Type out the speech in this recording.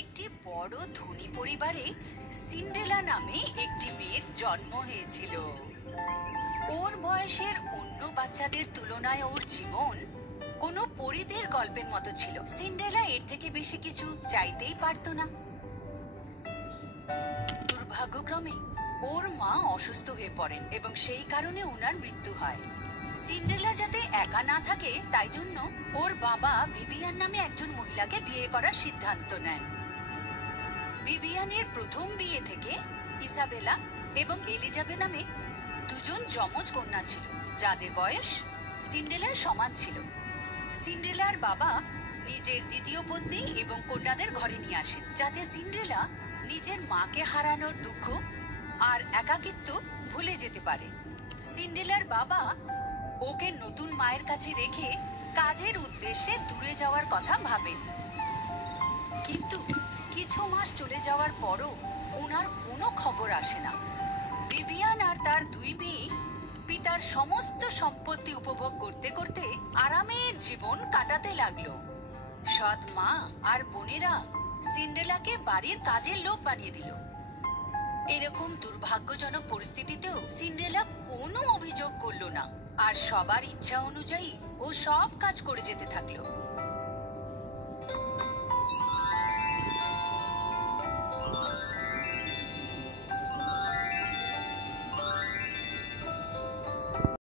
একটি বড় ধনী পরিবারে সিন্ড্রেলা নামে একটি মেয়ের জন্ম হয়েছিল। ওর বয়সের অন্য বাচ্চাদের তুলনায় ওর জীবন কোনো পরীদের গল্পের মতো ছিল। সিন্ড্রেলা এর থেকে বেশি কিছু চাইতেই পারত না। দুর্ভাগ্যক্রমে ওর মা অসুস্থ হয়ে পড়েন এবং সেই কারণে ওনার মৃত্যু হয়। সিন্ড্রেলা যাতে একা না থাকে তাই জন্য ওর বাবা ভিভিয়ান নামে একজন মহিলাকে বিয়ে করার সিদ্ধান্ত নেন। ভিভিয়ানের প্রথম বিয়ে থেকে ইসাবেলা এবং এলিজাবেথ নামে দুজন যমজ কন্যা ছিল, যাদের বয়স সিন্ড্রেলার সমান ছিল। সিন্ড্রেলার বাবা নিজের দ্বিতীয় পত্নী এবং কন্যাদের ঘরে নিয়ে আসেন, যাতে সিন্ড্রেলা নিজের মাকে হারানোর দুঃখ আর একাকিত্ব ভুলে যেতে পারে। সিন্ড্রেলার বাবা ওকে নতুন মায়ের কাছে রেখে কাজের উদ্দেশ্যে দূরে যাওয়ার কথা ভাবেন, কিন্তু কিছু মাস চলে যাওয়ার পরও ওনার কোনো খবর আসে না। ভিভিয়ান আর তার দুই মেয়ে পিতার সমস্ত সম্পত্তি উপভোগ করতে করতে আরামের জীবন কাটাতে লাগলো। সৎ মা আর বোনেরা সিন্ড্রেলাকে বাড়ির কাজের লোক বানিয়ে দিল। এরকম দুর্ভাগ্যজনক পরিস্থিতিতেও সিন্ড্রেলা কোনো অভিযোগ করলো না আর সবার ইচ্ছা অনুযায়ী ও সব কাজ করে যেতে থাকলো।